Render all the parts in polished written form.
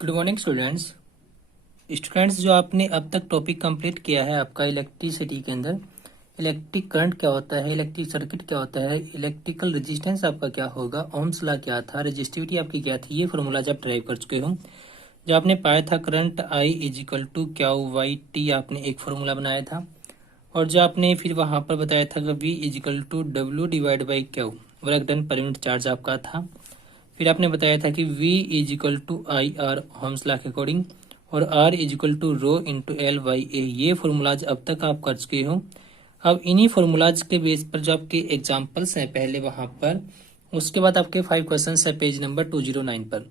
Good morning students जो आपने अब तक टॉपिक कंप्लीट किया है आपका इलेक्ट्रिसिटी के अंदर इलेक्ट्रिक करंट क्या होता है, इलेक्ट्रिक सर्किट क्या होता है, इलेक्ट्रिकल रेजिस्टेंस आपका क्या होगा, ओम्स लॉ क्या था, रेजिस्टिविटी आपकी क्या थी, ये फॉर्मूला जब ड्राइव कर चुके हो। जो आपने पाया था current I is equal to Q Y T, आपने एक फार्मूला बनाया था। और जो आपने फिर वहां पर बताया था कि V is equal to W divide by Q, work done per unit charge आपका था। फिर आपने बताया था कि V is equal to I R Ohm's law के अकॉर्डिंग, और R is equal to rho into L by A. ये फॉर्मूलाज अब तक आप कर चुके हो। अब इन्हीं फॉर्मूलाज के बेस पर जो आपके एग्जाम्पल्स हैं पहले वहां पर, उसके बाद आपके 5 क्वेश्चन है पेज नंबर 209 पर।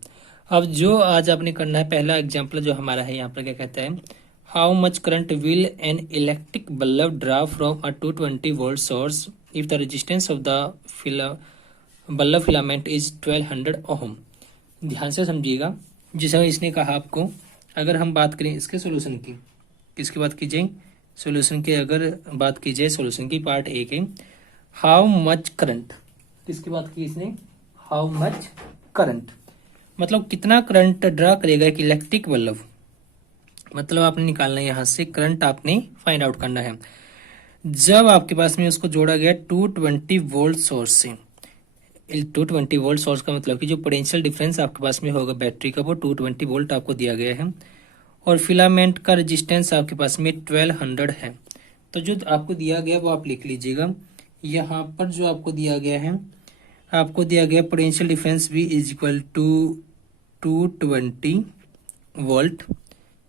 अब जो आज आपने करना है पहला एग्जाम्पल जो हमारा है यहाँ पर क्या कहता है, how much current will an electric bulb draw from a 220 volt source if the resistance of the bulb filament is 1200 ohm. ध्यान से समझिएगा। जिसे इसने कहा आपको, अगर हम बात करें इसके सोल्यूशन की, किसकी बात की जाए, सोल्यूशन की अगर बात की जाए, सोल्यूशन की पार्ट ए के, हाउ मच करंट, किसकी बात की इसने, हाउ मच करंट मतलब कितना करंट ड्रा करेगा एक इलेक्ट्रिक बल्ब। मतलब आपने निकालना है यहाँ से करंट, आपने फाइंड आउट करना है जब आपके पास में उसको जोड़ा गया 220 वोल्ट सोर्स से। 220 वोल्ट सोर्स का मतलब कि जो पोटेंशियल डिफरेंस आपके पास में होगा बैटरी का वो 220 वोल्ट आपको दिया गया है, और फिलामेंट का रेजिस्टेंस आपके पास में 1200 है। तो जो आपको दिया गया वो आप लिख लीजिएगा। यहाँ पर जो आपको दिया गया है, आपको दिया गया potential difference V is equal to 220 volt,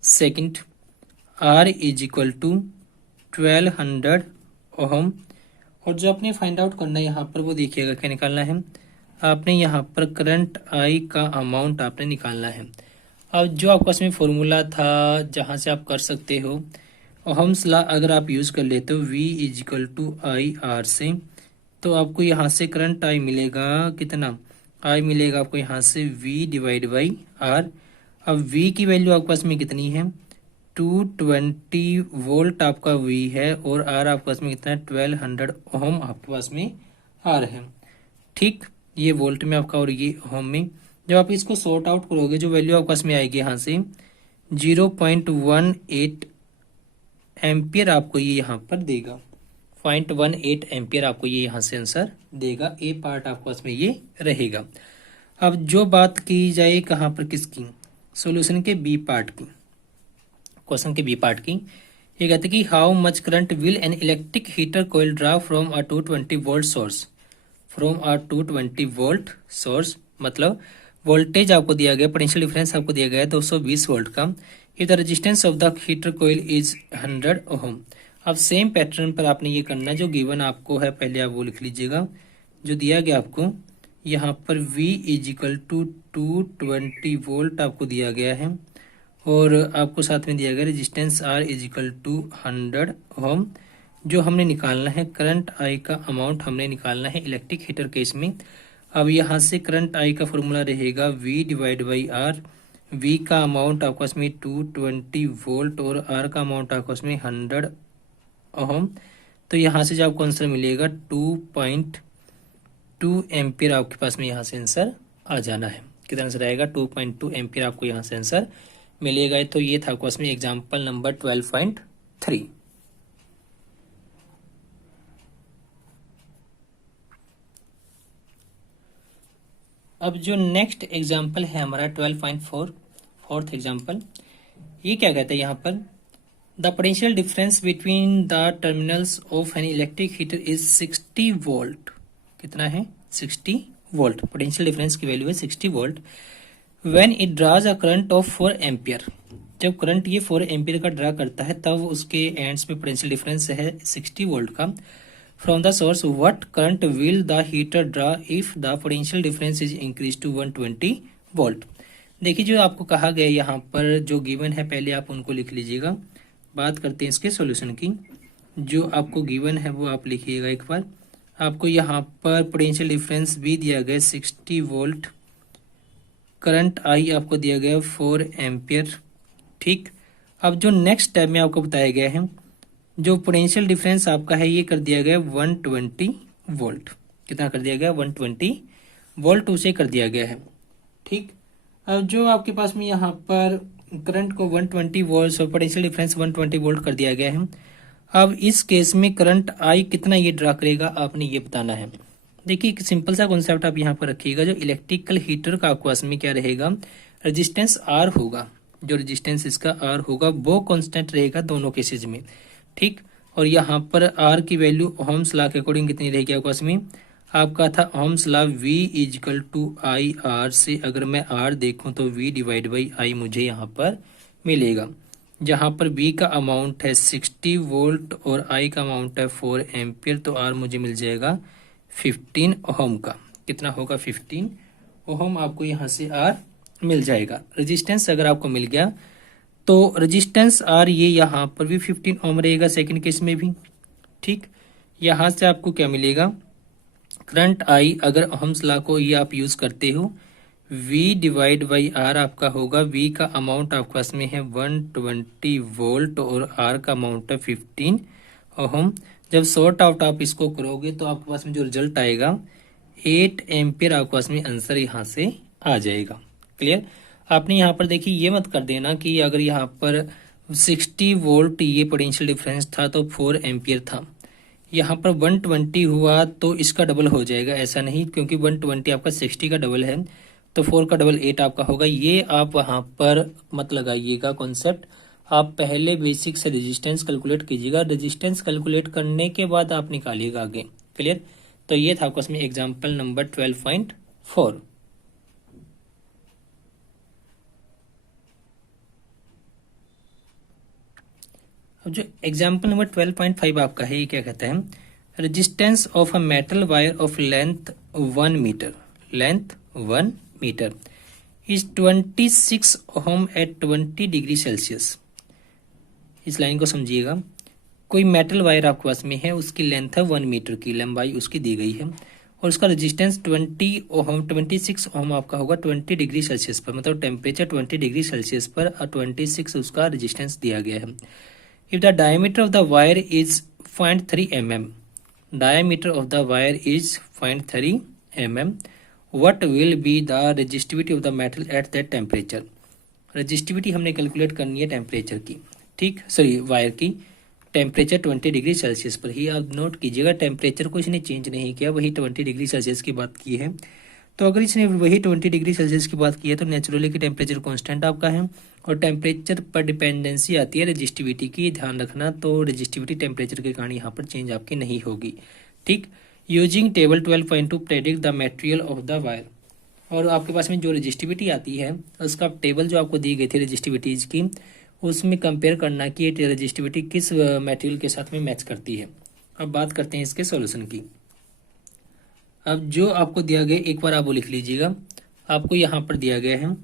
second R is equal to 1200 ohm. और जो आपने फाइंड आउट करना है यहाँ पर वो देखिएगा क्या निकालना है, आपने यहाँ पर करंट आई का अमाउंट आपने निकालना है। अब जो आपके पास में फॉर्मूला था जहाँ से आप कर सकते हो, ओहम्स लॉ अगर आप यूज़ कर लेते हो V is equal to I R से, तो आपको यहाँ से करंट आई मिलेगा कितना, आई मिलेगा आपको यहाँ से V डिवाइड बाई आर। अब V की वैल्यू आपके पास में कितनी है, 220 वोल्ट आपका V है, और R आपके पास में कितना है, 1200 ओम आपके पास में R है। ठीक, ये वोल्ट में आपका और ये ओम में। जब आप इसको सॉर्ट आउट करोगे जो वैल्यू आपके पास में आएगी यहाँ से 0.18 एम्पियर आपको ये यहाँ पर देगा, 0.18 एम्पियर आपको ये यहाँ से आंसर देगा। ए पार्ट आपके पास में ये रहेगा। अब जो बात की जाए कहाँ पर, किसकी, सॉल्यूशन के बी पार्ट की, क्वेश्चन के बी पार्ट की, ये कहते हैं कि how much current will an electric heater coil draw from a 220 volt source, from a 220 volt source मतलब वोल्टेज आपको दिया गया, पोटेंशियल डिफरेंस आपको दिया गया है 220 वोल्ट का, if the resistance of the heater coil is 100 ohm. अब सेम पैटर्न पर आपने ये करना है, जो गिवन आपको है पहले आप वो लिख लीजिएगा। जो दिया गया आपको यहाँ पर V is equal to 220 volt आपको दिया गया है, और आपको साथ में दिया गया resistance R is equal to 100 ohm. जो हमने निकालना है करंट I का अमाउंट हमने निकालना है इलेक्ट्रिक हीटर केस में। अब यहाँ से करंट I का फॉर्मूला रहेगा V divide by R। V का अमाउंट आपको इसमें 220 वोल्ट और R का अमाउंट आपको इसमें 100 ओम। तो यहाँ से जो आपको आंसर मिलेगा 2.2 एम्पियर आपके पास में यहाँ से आंसर आ जाना है। कितना आंसर आएगा, 2.2 एम्पियर आपको यहाँ से आंसर मिलेगा। तो ये था क्वेश्चन में एग्जाम्पल नंबर 12.3। अब जो नेक्स्ट एग्जाम्पल है हमारा 12.4, फोर्थ एग्जाम्पल, ये क्या कहता है यहाँ पर, the potential difference between the terminals of N electric heater is 60 volt. कितना है, 60 वोल्ट। पोटेंशियल डिफरेंस की वैल्यू है 60 volt. When it draws a current of 4 ampere, जब करंट ये 4 एम्पियर का ड्रा करता है तब उसके एंड्स में पोटेंशियल डिफरेंस है 60 वोल्ट का। From the source what current will the heater draw if the potential difference is increase to 120 volt. देखिए जो आपको कहा गया यहाँ पर जो गिवन है पहले आप उनको लिख लीजिएगा। बात करते हैं इसके सॉल्यूशन की। जो आपको गिवन है वो आप लिखिएगा एक बार। आपको यहाँ पर पोटेंशियल डिफरेंस भी दिया गया 60 वोल्ट, करंट आई आपको दिया गया 4 एम्पियर। ठीक, अब जो नेक्स्ट स्टेप में आपको बताया गया है, जो पोटेंशियल डिफरेंस आपका है ये कर दिया गया 120 वोल्ट। कितना कर दिया गया, 120 वोल्ट उसे कर दिया गया है। ठीक, अब जो आपके पास में यहाँ पर करंट को 120 वोल्ट और पोटेंशियल डिफरेंस 120 वोल्ट कर दिया गया है। अब इस केस में करंट आई कितना ये ड्रा करेगा आपने ये बताना है। देखिए एक सिंपल सा कॉन्सेप्ट आप यहाँ पर रखिएगा। जो इलेक्ट्रिकल हीटर का आपके पास में क्या रहेगा, रेजिस्टेंस आर होगा। जो रेजिस्टेंस इसका आर होगा वो कांस्टेंट रहेगा दोनों केसेज में, ठीक। और यहाँ पर आर की वैल्यू ओहम्स लॉ के अकॉर्डिंग कितनी रहेगी आपके पास में, आपका था ohm's law V is equal to I R से अगर मैं आर देखूं तो V डिवाइड बाई आई मुझे यहाँ पर मिलेगा। जहाँ पर V का अमाउंट है 60 वोल्ट और I का अमाउंट है 4 एम्पियर, तो R मुझे मिल जाएगा 15 ओहम का। कितना होगा, 15 ओहम आपको यहाँ से R मिल जाएगा। रेजिस्टेंस अगर आपको मिल गया तो रेजिस्टेंस R ये यहाँ पर भी 15 ओम रहेगा सेकंड केस में भी, ठीक। यहाँ से आपको क्या मिलेगा, करंट I अगर ओहम्स लॉ को ये आप यूज करते हो, V डिवाइड बाई आर आपका होगा। V का अमाउंट आपके पास में है 120 वोल्ट और R का अमाउंट है 15 ओहम। जब सॉर्ट आउट आप इसको करोगे तो आपके पास में जो रिजल्ट आएगा 8 एम्पियर आपके पास में आंसर यहाँ से आ जाएगा। क्लियर। आपने यहाँ पर देखिए ये मत कर देना कि अगर यहाँ पर 60 वोल्ट ये पोटेंशियल डिफरेंस था तो 4 एम्पियर था, यहाँ पर 120 हुआ तो इसका डबल हो जाएगा, ऐसा नहीं, क्योंकि 120 आपका 60 का डबल है तो 4 का डबल 8 आपका होगा। ये आप वहाँ पर मत लगाइएगा कॉन्सेप्ट। आप पहले बेसिक से रेजिस्टेंस कैलकुलेट कीजिएगा, रेजिस्टेंस कैलकुलेट करने के बाद आप निकालिएगा आगे। क्लियर। तो ये था आपको इसमें एग्जाम्पल नंबर 12.4। अब जो एग्जाम्पल नंबर 12.5 आपका है, ये क्या कहता है, resistance of a metal wire of length 1 metre, length 1 metre is 26 ohm at 20 degree Celsius. इस लाइन को समझिएगा। कोई मेटल वायर आपके पास में है, उसकी लेंथ है 1 मीटर की, लंबाई उसकी दी गई है और उसका रेजिस्टेंस 26 ओम आपका होगा 20 डिग्री सेल्सियस पर, मतलब टेम्परेचर 20 डिग्री सेल्सियस पर और 26 उसका रेजिस्टेंस दिया गया है। If the diameter of the wire is 0.3 mm, diameter of the wire is 0.3 mm, what will be the resistivity of the metal at that temperature? Resistivity हमने calculate करनी है temperature की, ठीक, सॉरी वायर की, temperature 20 degree Celsius पर ही। आप note कीजिएगा temperature को इसने चेंज नहीं किया, वही 20 डिग्री सेल्सियस की बात की है। तो अगर इसने वही 20 डिग्री सेल्सियस की बात की है तो नेचुरली कि टेम्परेचर कांस्टेंट आपका है और टेम्परेचर पर डिपेंडेंसी आती है रेजिस्टिविटी की, ध्यान रखना। तो रेजिस्टिविटी टेम्परेचर के कारण यहाँ पर चेंज आपकी नहीं होगी, ठीक। Using table 12.2 predict the material of the wire. और आपके पास में जो रेजिस्टिविटी आती है उसका टेबल जो आपको दी गई थी रेजिस्टिविटीज की, उसमें कंपेयर करना कि ये रेजिस्टिविटी किस मटेरियल के साथ में मैच करती है। अब बात करते हैं इसके सॉल्यूशन की। अब जो आपको दिया गया एक बार आप वो लिख लीजिएगा। आपको यहाँ पर दिया गया है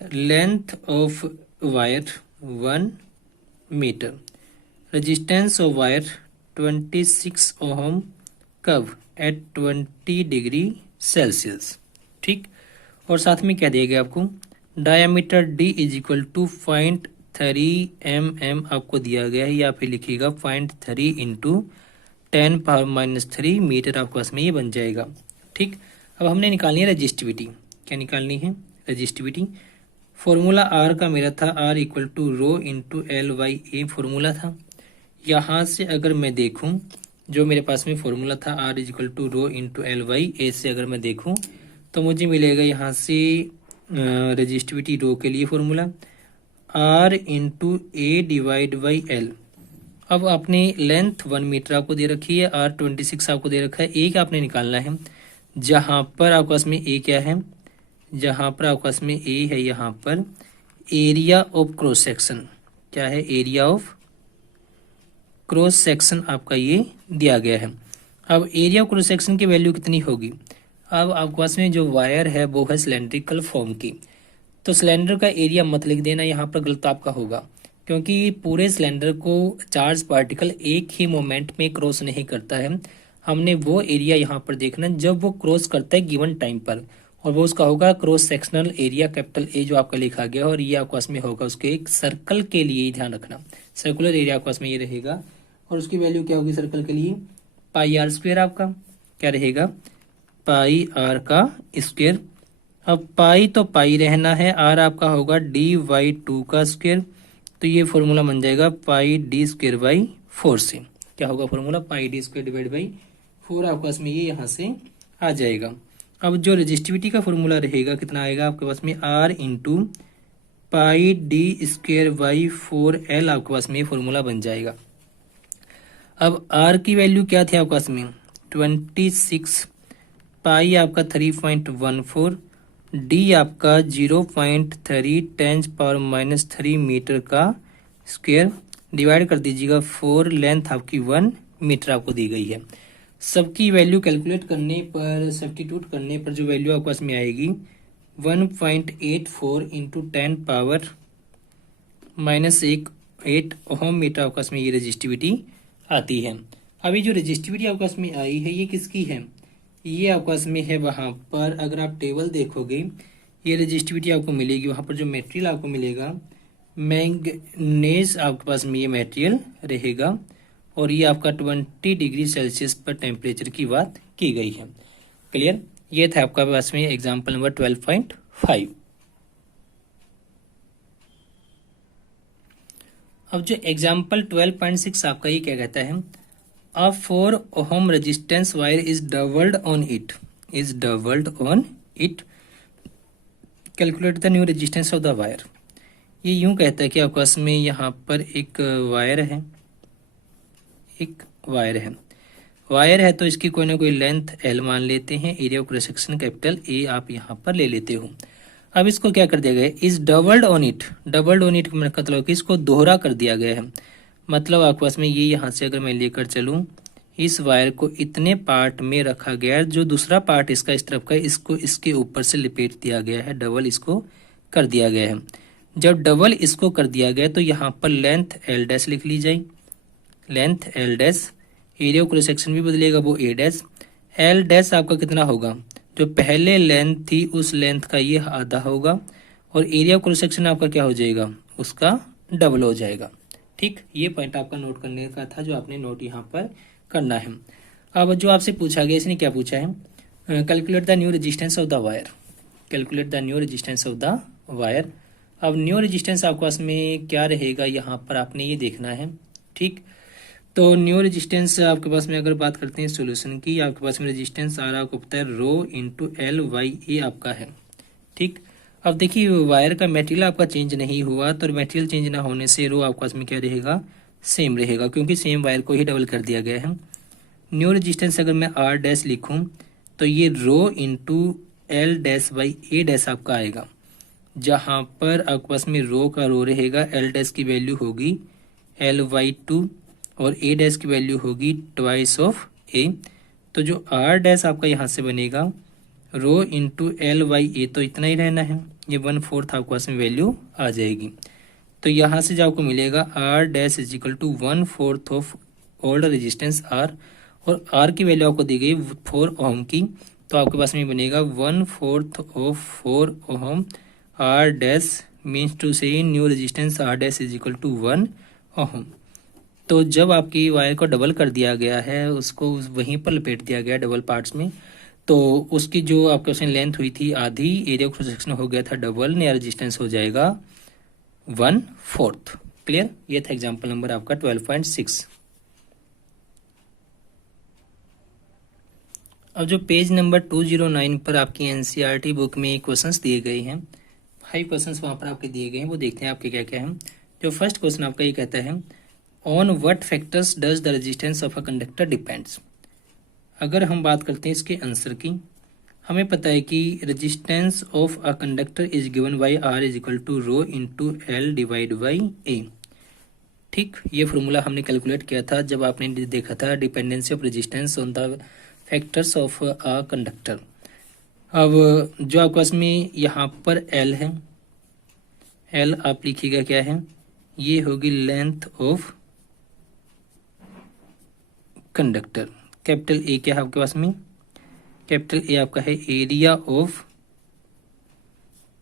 length of wire 1 metre, resistance of wire 26 ohm, कब एट 20 डिग्री सेल्सियस, ठीक। और साथ में क्या दिया गया आपको, diameter D is equal to 0.3 mm आपको दिया गया है, या फिर लिखिएगा 0.3 इंटू 10⁻³ मीटर आपके पास में ये बन जाएगा, ठीक। अब हमने निकालनी है रजिस्टिविटी। क्या निकालनी है, रजिस्टिविटी। फॉर्मूला आर का मेरा था R equal to rho into L/A formula था। यहाँ से अगर मैं देखूँ जो मेरे पास में फॉर्मूला था R is equal to rho into L/A से अगर मैं देखूँ तो मुझे मिलेगा यहाँ से रजिस्टिविटी रो के लिए formula R into A divide by L। अब आपने लेंथ 1 मीटर आपको दे रखी है, R 26 आपको दे रखा है, A का आपने निकालना है। जहाँ पर आपके पास में A क्या है, जहाँ पर आपके पास में A है, यहाँ पर एरिया ऑफ क्रॉस सेक्शन, क्या है, एरिया ऑफ क्रॉस सेक्शन आपका ये दिया गया है। अब एरिया ऑफ क्रॉस सेक्शन की वैल्यू कितनी होगी। अब आपके पास में जो वायर है वो है सिलेंड्रिकल फॉर्म की, तो सिलेंडर का एरिया मत लिख देना, यहाँ पर गलत आपका होगा, क्योंकि पूरे सिलेंडर को चार्ज पार्टिकल एक ही मोमेंट में क्रॉस नहीं करता है। हमने वो एरिया यहाँ पर देखना जब वो क्रॉस करता है गिवन टाइम पर, और वो उसका होगा cross sectional area capital A जो आपका लिखा गया, और ये आपके पास में होगा उसके एक सर्कल के लिए, ध्यान रखना सर्कुलर एरिया आपके पास में ये रहेगा, और उसकी वैल्यू क्या होगी सर्कल के लिए, πr² आपका क्या रहेगा, πr का स्क्वायर। अब पाई तो पाई रहना है, आर आपका होगा dy/2 का स्क्वायर, तो ये फॉर्मूला बन जाएगा पाई डी स्क्वायर बाई 4 से। क्या होगा formula? Pi D square divide by 4 आपके पास में ये यहाँ से आ जाएगा। अब जो रजिस्टिविटी का फॉर्मूला रहेगा कितना आएगा आपके पास में? R into pi D square by 4l आपके पास में ये फॉर्मूला बन जाएगा। अब आर की वैल्यू क्या थी आपके पास में? 26, पाई आपका 3.14, डी आपका 0.3 10⁻³ मीटर का स्क्वायर, डिवाइड कर दीजिएगा 4, लेंथ आपकी 1 मीटर आपको दी गई है। सबकी वैल्यू कैलकुलेट करने पर, सब्स्टिट्यूट करने पर जो वैल्यू आपके पास में आएगी 1.84 इंटू 10⁻⁻8 ओम मीटर आपके पास में ये रजिस्टिविटी आती है। अभी जो रजिस्टिविटी आपके पास में आई है ये किसकी है? ये आपके पास में है वहाँ पर, अगर आप टेबल देखोगे ये रजिस्टिविटी आपको मिलेगी, वहाँ पर जो मटेरियल आपको मिलेगा मैंगनीज आपके पास में ये मटेरियल रहेगा, और ये आपका 20 डिग्री सेल्सियस पर टेम्परेचर की बात की गई है। क्लियर? ये था आपका पास में एग्जाम्पल नंबर 12.5। अब जो एग्जाम्पल 12.6 आपका ये क्या कहता है? A 4 ohm resistance wire is doubled on it. Calculate the new resistance of the wire. ये यूं कहता है कि आपके पास में यहाँ पर एक वायर है, तो इसकी कोई ना कोई लेंथ L मान लेते हैं, area of cross section capital A आप यहाँ पर ले लेते हो। अब इसको क्या कर दिया गया है? इस डबल्ड ऑन इट का मतलब कि इसको दोहरा कर दिया गया है। मतलब आपके पास में ये यहाँ से अगर मैं लेकर चलूँ, इस वायर को इतने पार्ट में रखा गया है, जो दूसरा पार्ट इसका इस तरफ का इसको इसके ऊपर से लिपेट दिया गया है, डबल इसको कर दिया गया है। जब डबल इसको कर दिया गया तो यहाँ पर लेंथ L डैश लिख ली जाए, length L dash, area of cross section भी बदलेगा वो A डैश। L डैश आपका कितना होगा? जो पहले लेंथ थी उस लेंथ का ये आधा होगा, और एरिया ऑफ क्रॉस सेक्शन आपका क्या हो जाएगा? उसका डबल हो जाएगा। ठीक, ये पॉइंट आपका नोट करने का था जो आपने नोट यहाँ पर करना है। अब जो आपसे पूछा गया, इसने क्या पूछा है? Calculate the new resistance of the wire. Calculate the new resistance of the wire. अब न्यू रेजिस्टेंस आपके पास में क्या रहेगा यहाँ पर आपने ये देखना है। ठीक, तो न्यू रेजिस्टेंस आपके पास में अगर बात करते हैं सोल्यूशन की, आपके पास में रेजिस्टेंस आ रहा होता है रो इंटू LYA आपका है। ठीक, अब देखिए वायर का मटेरियल आपका चेंज नहीं हुआ, तो मटेरियल चेंज ना होने से रो आपके पास में क्या रहेगा? सेम रहेगा, क्योंकि सेम वायर को ही डबल कर दिया गया है। न्यू रेजिस्टेंस अगर मैं R डैश लिखूं तो ये rho into L dash by A dash आपका आएगा, जहां पर आपके पास में रो का रो रहेगा, L डैश की वैल्यू होगी L/2 और A डैश की वैल्यू होगी ट्वाइस ऑफ A। तो जो R डैश आपका यहाँ से बनेगा रो इंटू L/A, तो इतना ही रहना है, ये 1/4 आपके पास में वैल्यू आ जाएगी। तो यहाँ से जो आपको मिलेगा R dash is equal to 1/4 of old resistance R, और R की वैल्यू आपको दी गई 4 ओम की, तो आपके पास में बनेगा 1/4 of 4 ohm R dash means to say new resistance R dash is equal to 1 ohm. तो जब आपकी वायर को डबल कर दिया गया है, उसको वहीं पर लपेट दिया गया डबल पार्ट्स में, तो उसकी जो आपके पास लेंथ हुई थी आधी, एरिया ऑफ क्रॉस सेक्शन हो गया था डबल, नया रेजिस्टेंस हो जाएगा 1/4। क्लियर? ये था एग्जांपल नंबर आपका 12.6। अब जो पेज नंबर 209 पर आपकी NCERT बुक में क्वेश्चंस दिए गए हैं, 5 क्वेश्चंस वहां पर आपके दिए गए हैं, वो देखते हैं आपके क्या क्या हैं। जो फर्स्ट क्वेश्चन आपका ये कहता है on what factors does the resistance of a conductor depends. अगर हम बात करते हैं इसके आंसर की, हमें पता है कि resistance of a conductor is given by R is equal to rho into L divide by A। ठीक, ये फॉर्मूला हमने कैलकुलेट किया था जब आपने देखा था dependency of resistance on the factors of a conductor. अब जो आपके पास में यहाँ पर L है, L आप लिखिएगा क्या है? ये होगी length of conductor. Capital A क्या है आपके पास में? कैपिटल A आपका है area of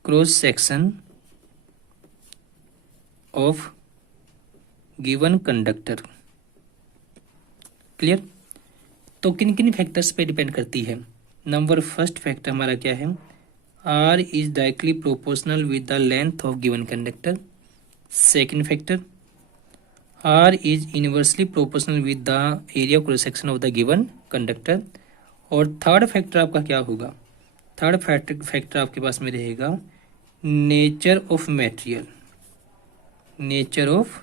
cross section of given conductor. Clear? तो किन किन फैक्टर्स पे डिपेंड करती है? नंबर फर्स्ट फैक्टर हमारा क्या है? R is directly proportional with the length of given conductor. Second factor, R is inversely proportional with the area of cross section of the given conductor. और third factor आपका क्या होगा? Third factor आपके पास में रहेगा nature of material. Nature of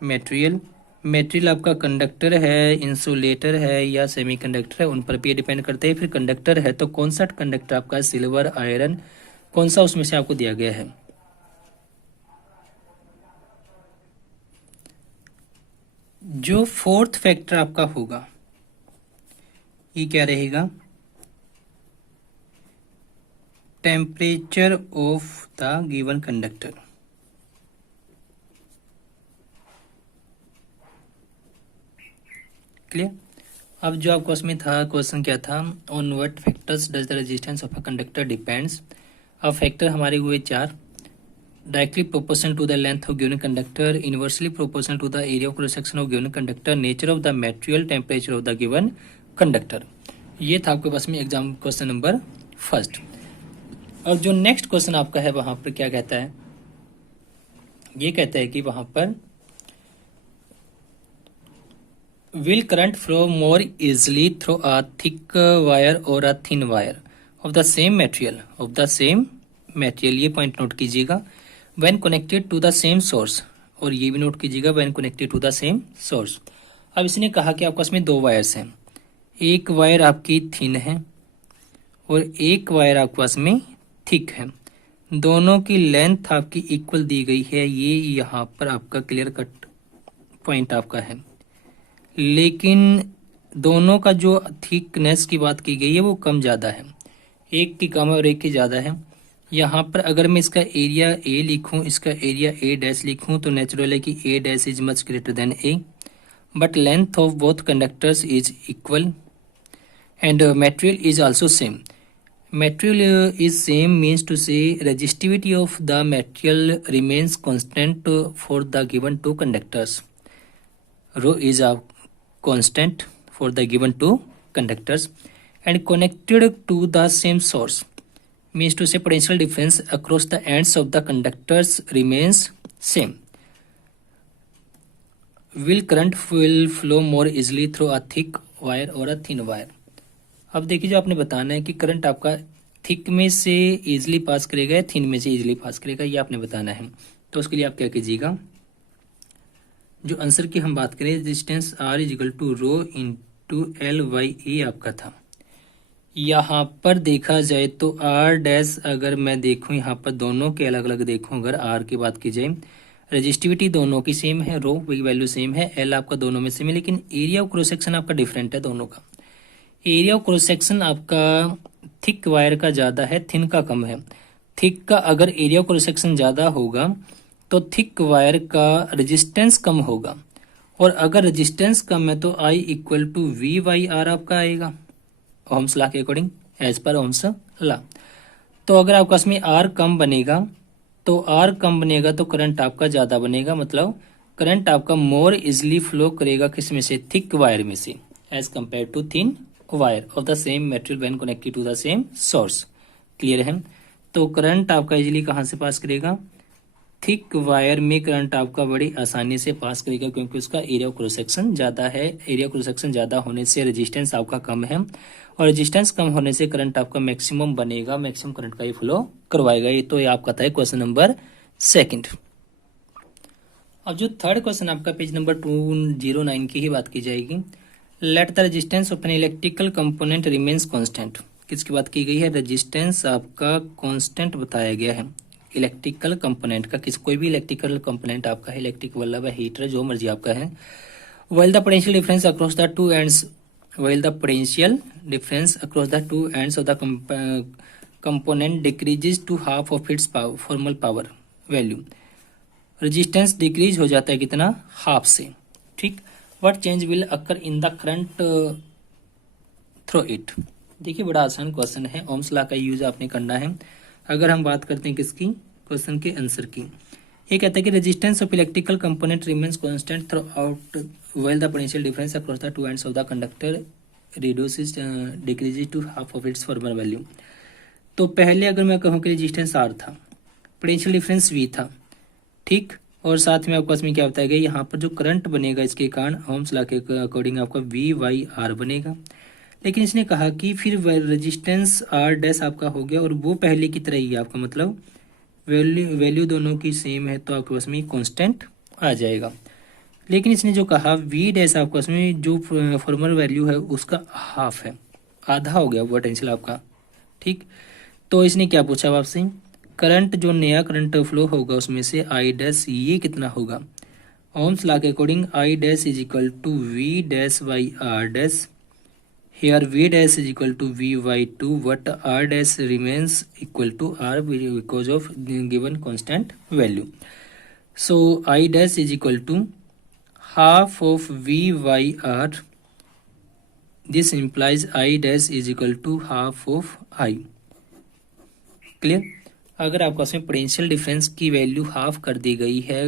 material. Material आपका conductor है, इंसुलेटर है या सेमीकंडक्टर है, उन पर भी डिपेंड करते हैं. फिर कंडक्टर है तो कौन सा कंडक्टर आपका, सिल्वर, आयरन, कौन सा उसमें से आपको दिया गया है. जो फोर्थ फैक्टर आपका होगा ये क्या रहेगा? Temperature of the given conductor. Clear? अब जो आपको उसमें था क्वेश्चन क्या था, on what factors does the resistance of a conductor depends. अब फैक्टर हमारे हुए 4. Directly proportional to the length of given conductor, inversely proportional to the area of cross section of given conductor, nature of the material, temperature of the given conductor. ये था आपके पास में exam question number first. और जो next question आपका है वहां पर क्या कहता है, ये कहता है कि वहां पर will current flow more easily through a thick wire or a thin wire of the same material. ये पॉइंट नोट कीजिएगा. when connected to the same source, और ये भी नोट कीजिएगा when connected to the same source. अब इसने कहा कि आपके पास में 2 वायर्स हैं. एक वायर आपकी थिन है और एक वायर आपके पास में थिक है. दोनों की लेंथ आपकी इक्वल दी गई है. ये यहाँ पर आपका क्लियर कट पॉइंट आपका है. लेकिन दोनों का जो थिकनेस की बात की गई है वो कम ज़्यादा है. एक की कम है और एक की ज़्यादा है. यहाँ पर अगर मैं इसका एरिया ए लिखूँ, इसका एरिया ए डैश लिखूँ तो नेचुरल है कि A dash is much greater than A. But length of both conductors is equal and material is also same. Material is same means to say resistivity of the material remains constant for the given 2 conductors. Rho is a constant for the given 2 conductors and connected to the same source means to say potential difference across the ends of the conductors remains same. Will current will flow more easily through a thick wire or a thin wire. अब देखिए जो आपने बताना है कि current आपका thick में से इजीली पास करेगा या थिन में से इजीली पास करेगा, ये आपने बताना है. तो उसके लिए आप क्या कीजिएगा, जो आंसर की हम बात करें resistance R is equal to rho into L by A आपका था. यहाँ पर देखा जाए तो आर डैश अगर मैं देखूँ यहाँ पर दोनों के अलग अलग देखूँ, अगर आर की बात की जाए रजिस्टिविटी दोनों की सेम है, रो की वैल्यू सेम है, एल आपका दोनों में सेम है, लेकिन एरिया ऑफ क्रॉस सेक्शन आपका डिफरेंट है दोनों का. एरिया ऑफ क्रॉस सेक्शन आपका थिक वायर का ज़्यादा है, थिन का कम है. थिक का अगर एरिया ऑफ क्रॉस सेक्शन ज़्यादा होगा तो थिक वायर का रेजिस्टेंस कम होगा, और अगर रेजिस्टेंस कम है तो I equal to V by R आपका आएगा ओम्स लॉ के अकॉर्डिंग, एज पर ओम्स लॉ. तो अगर आपका इसमें आर कम बनेगा तो करंट आपका ज़्यादा बनेगा, मतलब करंट आपका मोर इजिली फ्लो करेगा किस में से, थिक वायर में से, as compare to thin wire of the same material when connected to the same source. Clear है? तो करंट आपका इजीली कहाँ से पास करेगा, थिक वायर में करंट आपका बड़ी आसानी से पास करेगा, क्योंकि उसका एरिया ऑफ क्रॉस सेक्शन ज़्यादा है. एरिया ऑफ क्रॉस सेक्शन ज़्यादा होने से रेजिस्टेंस आपका कम है, और रेजिस्टेंस कम होने से करंट आपका मैक्सिमम बनेगा, मैक्सिमम करंट का ये फ्लो करवाएगा. ये तो ये आपका था क्वेश्चन नंबर 2. अब जो थर्ड क्वेश्चन आपका पेज नंबर 209 की ही बात की जाएगी. Let the resistance of an electrical component remains constant. किसकी बात की गई है, रेजिस्टेंस आपका कांस्टेंट बताया गया है इलेक्ट्रिकल कंपोनेंट का. कोई भी इलेक्ट्रिकल कंपोनेंट आपका है, इलेक्ट्रिक बल्ब है, हीटर, जो मर्जी आपका है. while the potential difference across the two ends of the component decreases to half of its formal power value. Resistance decrease हो जाता है कितना, हाफ से. ठीक. What change will occur in the current through it. देखिए बड़ा आसान question है, ओम्स लॉ का यूज आपने करना है. अगर हम बात करते हैं किसकी, क्वेश्चन के आंसर की, ये कहता है कि resistance of electrical component remains constant throughout while the potential difference across the two ends of the conductor decreases to half of its former value. तो पहले अगर मैं कहूँ कि रेजिस्टेंस आर था, पोटेंशियल डिफरेंस वी था, ठीक, और साथ में आपके पास में क्या बताया गया, यहाँ पर जो करंट बनेगा इसके कारण ओम्स लॉ के अकॉर्डिंग आपका वी वाई आर बनेगा। लेकिन इसने कहा कि फिर रेजिस्टेंस आर डैश आपका हो गया और वो पहले की तरह ही है आपका, मतलब वैल्यू दोनों की सेम है तो आपके पास में कांस्टेंट आ जाएगा। लेकिन इसने जो कहा वी डैश आपके पास में जो फॉर्मल वैल्यू है उसका हाफ है, आधा हो गया पोटेंशियल आपका, ठीक। तो इसने क्या पूछा अब आपसे, करंट जो नया करंट फ्लो होगा उसमें से आई डैश ये कितना होगा। ओम्स लॉ के according I dash is equal to V dash by R dash. Here V dash is equal to Vy2, but R dash remains equal to R because of the given constant value. So I dash is equal to half of Vyr. This implies I dash is equal to half of I. Clear? अगर आपको उसमें potential difference की value half कर दी गई है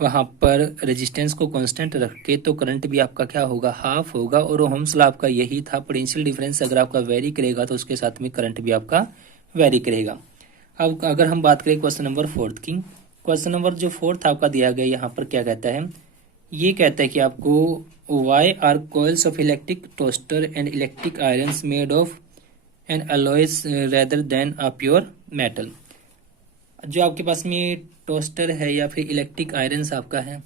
वहाँ पर resistance को कांस्टेंट रख के, तो करंट भी आपका क्या होगा, हाफ होगा। और ओम्स लॉ आपका यही था, पोटेंशियल डिफरेंस अगर आपका वेरी करेगा तो उसके साथ में करंट भी आपका वेरी करेगा। अब अगर हम बात करें क्वेश्चन नंबर 4 की, क्वेश्चन नंबर जो 4 आपका दिया गया यहाँ पर क्या कहता है, ये कहता है कि आपको why are coils of electric toaster and electric irons made of an alloys rather than a pure metal. जो आपके पास में टोस्टर है या फिर इलेक्ट्रिक आयरन्स आपका है,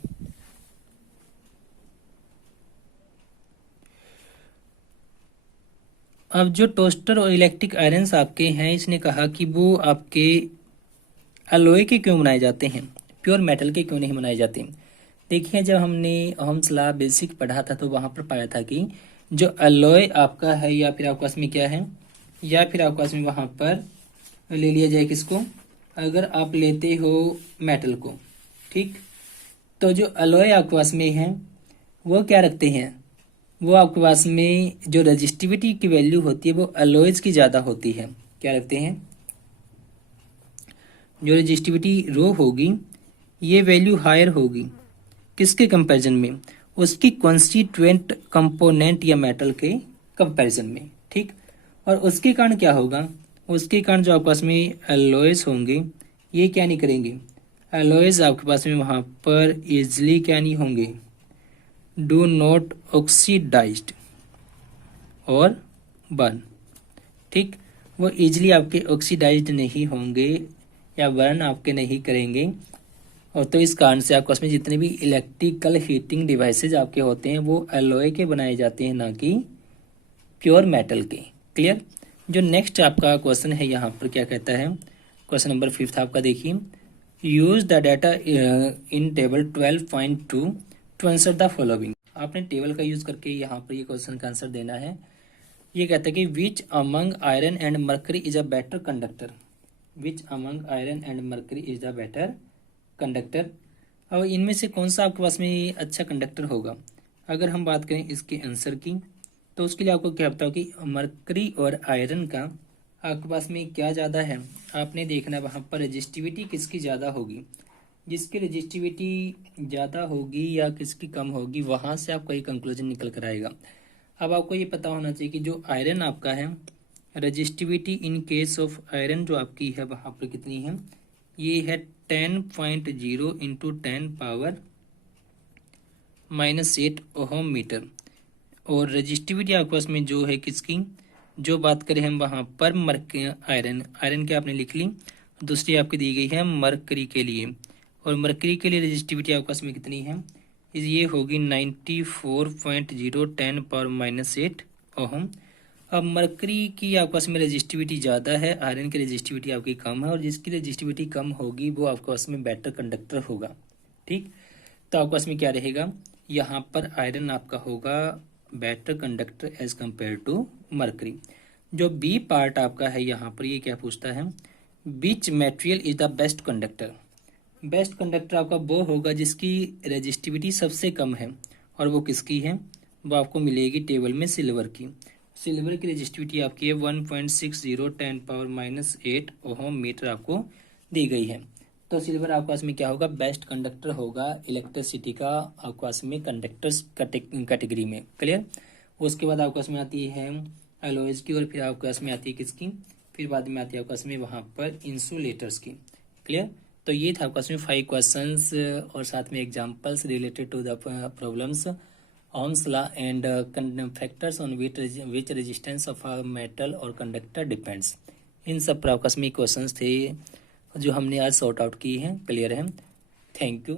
अब जो टोस्टर और इलेक्ट्रिक आयरन्स आपके हैं, इसने कहा कि वो आपके अलॉय के क्यों बनाए जाते हैं, प्योर मेटल के क्यों नहीं बनाए जाते। देखिए जब हमने ओम्स लॉ बेसिक पढ़ा था तो वहां पर पाया था कि जो अलॉय आपका है या फिर आपके पास में क्या है, या फिर आपके पास में वहां पर ले लिया जाए किसको, अगर आप लेते हो मेटल को, ठीक, तो जो अलॉय आपके पास में है वो क्या रखते हैं, वो आपके पास में जो रजिस्टिविटी की वैल्यू होती है वो अलॉयज की ज़्यादा होती है। क्या रखते हैं, जो रजिस्टिविटी रो होगी ये वैल्यू हायर होगी किसके कंपैरिजन में, उसकी कॉन्स्टिट्यूएंट कंपोनेंट या मेटल के कंपैरिजन में, ठीक। और उसके कारण क्या होगा, उसके कारण जो आपके पास में अलॉयज होंगे ये क्या नहीं करेंगे, अलॉयज आपके पास में वहाँ पर इजली क्या नहीं होंगे, डू नॉट ऑक्सीडाइज्ड और बर्न, ठीक, वो इजली आपके ऑक्सीडाइज्ड नहीं होंगे या बर्न आपके नहीं करेंगे। और तो इस कारण से आपके पास में जितने भी इलेक्ट्रिकल हीटिंग डिवाइसेज आपके होते हैं वो अलॉय के बनाए जाते हैं, ना कि प्योर मेटल के। क्लियर? जो नेक्स्ट आपका क्वेश्चन है यहाँ पर क्या कहता है, क्वेश्चन नंबर 5 आपका देखिए, use the data in table 12.2 to answer the following. आपने टेबल का यूज करके यहाँ पर ये क्वेश्चन का आंसर देना है। ये कहता है कि which among iron and mercury is a better conductor, which among iron and mercury is the better conductor. और इनमें से कौन सा आपके पास में अच्छा कंडक्टर होगा। अगर हम बात करें इसके आंसर की तो उसके लिए आपको क्या बताओ कि मरकरी और आयरन का आपके पास में क्या ज़्यादा है, आपने देखना है वहाँ पर रजिस्टिविटी किसकी ज़्यादा होगी। जिसकी रजिस्टिविटी ज़्यादा होगी या किसकी कम होगी वहाँ से आपका ये कंक्लूजन निकल कर आएगा। अब आपको ये पता होना चाहिए कि जो आयरन आपका है resistivity in case of iron जो आपकी है वहाँ पर कितनी है, ये है 10.0 इंटू 10 पावर -8 ओहम मीटर। और रजिस्टिविटी आपके पास में जो है किसकी, जो बात करें हम वहाँ पर आयरन, आयरन के आपने लिख ली, दूसरी आपकी दी गई है मरकरी के लिए, और मरकरी के लिए रजिस्टिविटी आपके पास में कितनी है, ये होगी 94.0 10 पावर -8 ओहम। अब मरकरी की आपके पास में रजिस्टिविटी ज़्यादा है, आयरन की रजिस्टिविटी आपकी कम है, और जिसकी रजिस्टिविटी कम होगी वो आपके पास में बेटर कंडक्टर होगा। ठीक, तो आपके पास में क्या रहेगा, यहाँ पर आयरन आपका होगा better conductor as compare to mercury. जो बी पार्ट आपका है यहाँ पर ये क्या पूछता है, which material is the best conductor. Best conductor आपका वो होगा जिसकी रजिस्टिविटी सबसे कम है, और वो किसकी है, वो आपको मिलेगी टेबल में सिल्वर की। सिल्वर की रजिस्टिविटी आपकी है 1.60 10 पावर -8 ओहम मीटर आपको दी गई है। तो सिल्वर आपके पास में क्या होगा, बेस्ट कंडक्टर होगा इलेक्ट्रिसिटी का आपके पास में कंडक्टर्स कैटेगरी में। क्लियर? उसके बाद आपके पास में आती है एलॉयज की, और फिर आपके पास में आती है किसकी, फिर बाद में आती है आपका इसमें वहाँ पर इंसुलेटर्स की। क्लियर। तो ये था आपका इसमें 5 क्वेश्चंस और साथ में examples related to the problems Ohm's law and factors on which resistance of a metal or conductor depends। इन सब पर आपका इसमें क्वेश्चंस थे जो हमने आज सॉर्ट आउट किए हैं। क्लियर है। Thank you.